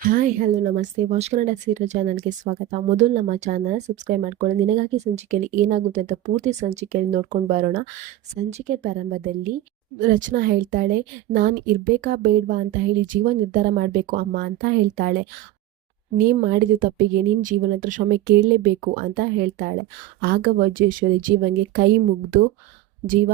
Hi hello ನಮಸ್ತೆ watch Kannada serial ಚಾನಲ್ಗೆ ಸ್ವಾಗತ. ಮೊದಲು ನಮ್ಮ ಚಾನಲ್ ಸಬ್ಸ್ಕ್ರೈಬ್ ಮಾಡ್ಕೊಳ್ಳಿ. ನಿನಗಾಗಿ ಸಂಚಿಕೆಯಲ್ಲಿ ಏನಾಗುತ್ತೆ ಅಂತ ಪೂರ್ತಿ ಸಂಚಿಕೆಯಲ್ಲಿ ನೋಡ್ಕೊಂಡು ಬರೋಣ. ಸಂಚಿಕೆ ಪ್ರಾರಂಭದಲ್ಲಿ ರಚನಾ ಹೇಳ್ತಾಳೆ, ನಾನು ಇರಬೇಕಾ ಬೇಡವಾ ಅಂತ ಹೇಳಿ ಜೀವ ನಿರ್ಧಾರ ಮಾಡಬೇಕು ಅಮ್ಮ ಅಂತ ಹೇಳ್ತಾಳೆ. ನೀನು ಮಾಡಿದ ತಪ್ಪಿಗೆ ನಿನ್ನ ಜೀವನ ಹತ್ರ ಕ್ಷಮೆ ಕೇಳಲೇಬೇಕು ಅಂತ ಹೇಳ್ತಾಳೆ. ಆಗ ವಜ್ರೇಶ್ವರಿ ಜೀವನ್ಗೆ ಕೈ ಮುಗಿದು, ಜೀವ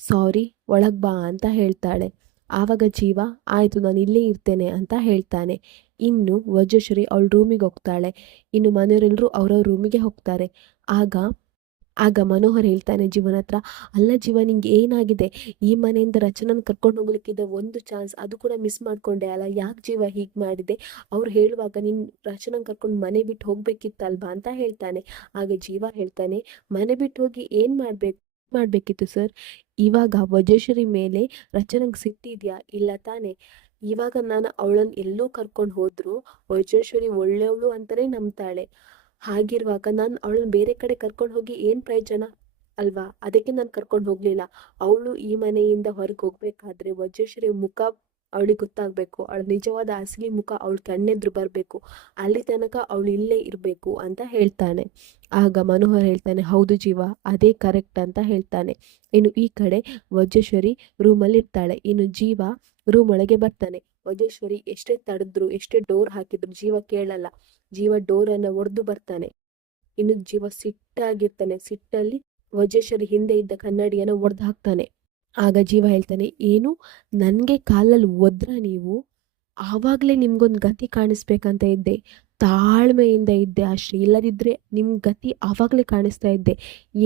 ಸಾರಿ ಒಳಗೆ ಬಾ ಅಂತ ಹೇಳ್ತಾಳೆ. ಆವಾಗ ಜೀವ ಆಯಿತು ನಾನು ಇಲ್ಲೇ ಇರ್ತೇನೆ ಅಂತ ಹೇಳ್ತಾನೆ. ಇನ್ನು ವಜ್ರೇಶ್ವರಿ ಅವಳ ರೂಮಿಗೆ ಹೋಗ್ತಾಳೆ. ಇನ್ನು ಮನೆಯವರೆಲ್ಲರೂ ಅವ್ರವ್ರ ರೂಮಿಗೆ ಹೋಗ್ತಾರೆ. ಆಗ ಆಗ ಮನೋಹರ್ ಹೇಳ್ತಾನೆ ಜೀವನ ಹತ್ರ, ಅಲ್ಲ ಜೀವ ನಿಂಗೆ ಏನಾಗಿದೆ? ಈ ಮನೆಯಿಂದ ರಚನನ ಕರ್ಕೊಂಡು ಹೋಗ್ಲಿಕ್ಕಿದ್ದ ಒಂದು ಚಾನ್ಸ್ ಅದು ಕೂಡ ಮಿಸ್ ಮಾಡ್ಕೊಂಡೆ ಅಲ್ಲ, ಯಾಕೆ ಜೀವ ಹೀಗೆ ಮಾಡಿದೆ? ಅವ್ರು ಹೇಳುವಾಗ ನೀನು ರಚನನ ಕರ್ಕೊಂಡು ಮನೆ ಬಿಟ್ಟು ಹೋಗ್ಬೇಕಿತ್ತಲ್ವಾ ಅಂತ ಹೇಳ್ತಾನೆ. ಆಗ ಜೀವ ಹೇಳ್ತಾನೆ, ಮನೆ ಬಿಟ್ಟು ಹೋಗಿ ಏನು ಮಾಡಬೇಕಿತ್ತು ಸರ್? ಇವಾಗ ವಜ್ರೇಶ್ವರಿ ಮೇಲೆ ರಚನೆಗೆ ಸಿಟ್ಟಿದ್ಯಾ? ಇಲ್ಲ ತಾನೆ? ಇವಾಗ ನಾನು ಅವಳನ್ನು ಎಲ್ಲೋ ಕರ್ಕೊಂಡು ಹೋದ್ರು ವಜ್ರೇಶ್ವರಿ ಒಳ್ಳೆಯವಳು ಅಂತಲೇ ನಂಬ್ತಾಳೆ. ಹಾಗಿರುವಾಗ ನಾನು ಅವಳನ್ನ ಬೇರೆ ಕಡೆ ಕರ್ಕೊಂಡು ಹೋಗಿ ಏನು ಪ್ರಯೋಜನ ಅಲ್ವಾ? ಅದಕ್ಕೆ ನಾನು ಕರ್ಕೊಂಡು ಹೋಗಲಿಲ್ಲ. ಅವಳು ಈ ಮನೆಯಿಂದ ಹೊರಗೆ ಹೋಗ್ಬೇಕಾದ್ರೆ ವಜ್ರೇಶ್ವರಿ ಮುಖ ಅವಳಿಗೆ ಗೊತ್ತಾಗಬೇಕು. ಅವಳ ನಿಜವಾದ ಅಸಲಿ ಮುಖ ಅವಳ ಕಣ್ಣೆದ್ರು ಬರಬೇಕು. ಅಲ್ಲಿ ತನಕ ಅವಳು ಇಲ್ಲೇ ಇರಬೇಕು ಅಂತ ಹೇಳ್ತಾನೆ. ಆಗ ಮನೋಹರ್ ಹೇಳ್ತಾನೆ, ಹೌದು ಜೀವ, ಅದೇ ಕರೆಕ್ಟ್ ಅಂತ ಹೇಳ್ತಾನೆ. ಇನ್ನು ಈ ಕಡೆ ವಜ್ರೇಶ್ವರಿ ರೂಮಲ್ಲಿ ಇರ್ತಾಳೆ. ಇನ್ನು ಜೀವ ರೂಮ್ ಒಳಗೆ ಬರ್ತಾನೆ. ವಜ್ರೇಶ್ವರಿ ಎಷ್ಟೇ ತಡೆದ್ರು ಎಷ್ಟೇ ಡೋರ್ ಹಾಕಿದ್ರು ಜೀವ ಕೇಳಲ್ಲ. ಜೀವ ಡೋರನ್ನು ಒಡೆದು ಬರ್ತಾನೆ. ಇನ್ನು ಜೀವ ಸಿಟ್ಟಾಗಿರ್ತಾನೆ. ಸಿಟ್ಟಲ್ಲಿ ವಜ್ರೇಶ್ವರಿ ಹಿಂದೆ ಇದ್ದ ಕನ್ನಡಿಯನ್ನು ಒಡೆದು ಹಾಕ್ತಾನೆ. ಆಗ ಜೀವ ಹೇಳ್ತಾನೆ, ಏನು ನನಗೆ ಕಾಲಲ್ಲಿ ಒದ್ರ ನೀವು? ಆವಾಗಲೇ ನಿಮ್ಗೊಂದು ಗತಿ ಕಾಣಿಸ್ಬೇಕಂತ ಇದ್ದೆ, ತಾಳ್ಮೆಯಿಂದ ಇದ್ದೆ ಅಷ್ಟೇ, ಇಲ್ಲದಿದ್ದರೆ ನಿಮ್ಮ ಗತಿ ಆವಾಗಲೇ ಕಾಣಿಸ್ತಾ ಇದ್ದೆ.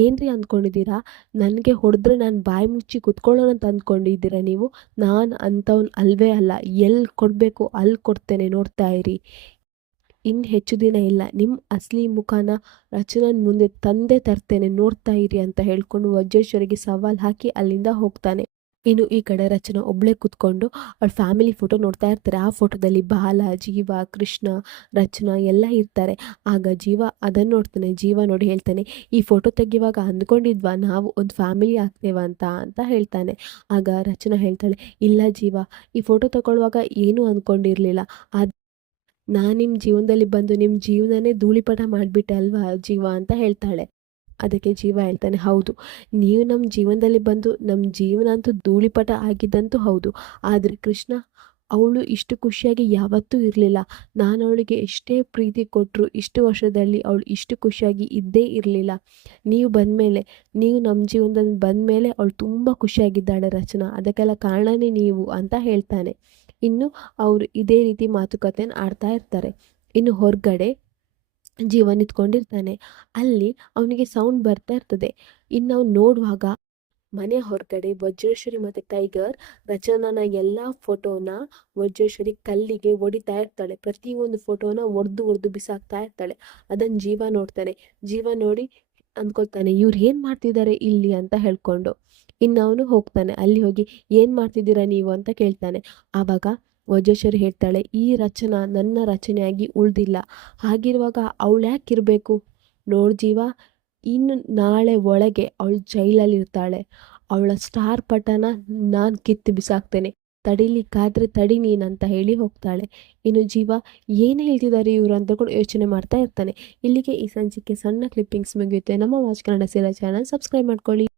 ಏನ್ರಿ ಅಂದ್ಕೊಂಡಿದ್ದೀರಾ? ನನಗೆ ಹೊಡೆದ್ರೆ ನಾನು ಬಾಯಿ ಮುಚ್ಚಿ ಕುತ್ಕೊಳ್ಳೋಣ ಅಂತ ಅಂದ್ಕೊಂಡಿದ್ದೀರಾ ನೀವು? ನಾನು ಅಂಥವ್ನು ಅಲ್ವೇ ಅಲ್ಲ. ಎಲ್ಲಿ ಕೊಡಬೇಕು ಅಲ್ಲಿ ಕೊಡ್ತೇನೆ, ನೋಡ್ತಾ ಇರಿ. ಇನ್ನು ಹೆಚ್ಚು ದಿನ ಇಲ್ಲ, ನಿಮ್ಮ ಅಸಲಿ ಮುಖನ ರಚನನ ಮುಂದೆ ತಂದೆ ತರ್ತೇನೆ, ನೋಡ್ತಾ ಇರಿ ಅಂತ ಹೇಳ್ಕೊಂಡು ವಜ್ರೇಶ್ವರಿಗೆ ಸವಾಲು ಹಾಕಿ ಅಲ್ಲಿಂದ ಹೋಗ್ತಾನೆ. ಇನ್ನು ಈ ಕಡೆ ರಚನಾ ಒಬ್ಬಳೇ ಕೂತ್ಕೊಂಡು ಅವಳ ಫ್ಯಾಮಿಲಿ ಫೋಟೋ ನೋಡ್ತಾ ಇರ್ತಾರೆ. ಆ ಫೋಟೋದಲ್ಲಿ ಬಾಲ, ಜೀವ, ಕೃಷ್ಣ, ರಚನಾ ಎಲ್ಲ ಇರ್ತಾರೆ. ಆಗ ಜೀವ ಅದನ್ನು ನೋಡ್ತಾನೆ. ಜೀವ ನೋಡಿ ಹೇಳ್ತಾನೆ, ಈ ಫೋಟೋ ತೆಗಿಯುವಾಗ ಅಂದ್ಕೊಂಡಿದ್ವಾ ನಾವು ಒಂದು ಫ್ಯಾಮಿಲಿ ಆಗ್ತೇವಂತ ಅಂತ ಹೇಳ್ತಾನೆ. ಆಗ ರಚನಾ ಹೇಳ್ತಾಳೆ, ಇಲ್ಲ ಜೀವ, ಈ ಫೋಟೋ ತಗೊಳ್ಳುವಾಗ ಏನೂ ಅಂದ್ಕೊಂಡಿರಲಿಲ್ಲ. ನಾನು ನಿಮ್ಮ ಜೀವನದಲ್ಲಿ ಬಂದು ನಿಮ್ಮ ಜೀವನನೇ ಧೂಳಿಪಟ ಮಾಡಿಬಿಟ್ಟೆ ಅಲ್ವಾ ಜೀವ ಅಂತ ಹೇಳ್ತಾಳೆ. ಅದಕ್ಕೆ ಜೀವ ಹೇಳ್ತಾನೆ, ಹೌದು, ನೀವು ನಮ್ಮ ಜೀವನದಲ್ಲಿ ಬಂದು ನಮ್ಮ ಜೀವನ ಅಂತೂ ಧೂಳಿಪಟ ಆಗಿದ್ದಂತೂ ಹೌದು. ಆದರೆ ಕೃಷ್ಣ, ಅವಳು ಇಷ್ಟು ಖುಷಿಯಾಗಿ ಯಾವತ್ತೂ ಇರಲಿಲ್ಲ. ನಾನು ಅವಳಿಗೆ ಎಷ್ಟೇ ಪ್ರೀತಿ ಕೊಟ್ಟರು ಇಷ್ಟು ವರ್ಷದಲ್ಲಿ ಅವಳು ಇಷ್ಟು ಖುಷಿಯಾಗಿ ಇದ್ದೇ ಇರಲಿಲ್ಲ. ನೀವು ಬಂದಮೇಲೆ, ನೀವು ನಮ್ಮ ಜೀವನದಲ್ಲಿ ಬಂದಮೇಲೆ ಅವಳು ತುಂಬ ಖುಷಿಯಾಗಿದ್ದಾಳೆ ರಚನಾ, ಅದಕ್ಕೆಲ್ಲ ಕಾರಣನೇ ನೀವು ಅಂತ ಹೇಳ್ತಾನೆ. ಇನ್ನು ಅವರು ಇದೇ ರೀತಿ ಮಾತುಕತೆಯನ್ನು ಆಡ್ತಾ ಇರ್ತಾರೆ. ಇನ್ನು ಹೊರಗಡೆ ಜೀವ ನಿಂತ್ಕೊಂಡಿರ್ತಾನೆ. ಅಲ್ಲಿ ಅವನಿಗೆ ಸೌಂಡ್ ಬರ್ತಾ ಇರ್ತದೆ. ಇನ್ನು ಅವ್ನು ನೋಡುವಾಗ ಮನೆ ಹೊರಗಡೆ ವಜ್ರೇಶ್ವರಿ ಮತ್ತು ಟೈಗರ್ ರಚನಾನ ಎಲ್ಲ ಫೋಟೋನ ವಜ್ರೇಶ್ವರಿ ಕಲ್ಲಿಗೆ ಹೊಡಿತಾ ಇರ್ತಾಳೆ. ಪ್ರತಿಯೊಂದು ಫೋಟೋನ ಒಡೆದು ಬಿಸಾಕ್ತಾ ಇರ್ತಾಳೆ. ಅದನ್ನು ಜೀವ ನೋಡ್ತಾನೆ. ಜೀವ ನೋಡಿ ಅಂದ್ಕೊಳ್ತಾನೆ, ಇವ್ರು ಏನು ಮಾಡ್ತಿದ್ದಾರೆ ಇಲ್ಲಿ ಅಂತ ಹೇಳ್ಕೊಂಡು. ಇನ್ನು ಅವನು ಹೋಗ್ತಾನೆ. ಅಲ್ಲಿ ಹೋಗಿ ಏನು ಮಾಡ್ತಿದ್ದೀರಾ ನೀವು ಅಂತ ಕೇಳ್ತಾನೆ. ಆವಾಗ ವಜ್ರೇಶ್ವರಿ ಹೇಳ್ತಾಳೆ, ಈ ರಚನಾ ನನ್ನ ರಚನೆಯಾಗಿ ಉಳಿದಿಲ್ಲ. ಹಾಗಿರುವಾಗ ಅವಳು ಯಾಕೆ ಇರಬೇಕು? ನೋಡು ಜೀವ, ಇನ್ನು ನಾಳೆ ಒಳಗೆ ಅವಳು ಜೈಲಲ್ಲಿರ್ತಾಳೆ. ಅವಳ ಸ್ಟಾರ್ ಪಟನ ನಾನು ಕಿತ್ತು ಬಿಸಾಕ್ತೇನೆ. ತಡಿಲಿಕ್ಕಾದರೆ ತಡಿ ನೀನಂತ ಹೇಳಿ ಹೋಗ್ತಾಳೆ. ಇನ್ನು ಜೀವ ಏನು ಹೇಳ್ತಿದ್ದಾರೆ ಇವರು ಅಂತ ಕೂಡ ಯೋಚನೆ ಮಾಡ್ತಾ ಇರ್ತಾನೆ. ಇಲ್ಲಿಗೆ ಈ ಸಂಚಿಕೆ ಸಣ್ಣ ಕ್ಲಿಪ್ಪಿಂಗ್ಸ್ ಮುಗಿಯುತ್ತೆ. ನಮ್ಮ watch Kannada serial channel subscribe ಮಾಡ್ಕೊಳ್ಳಿ.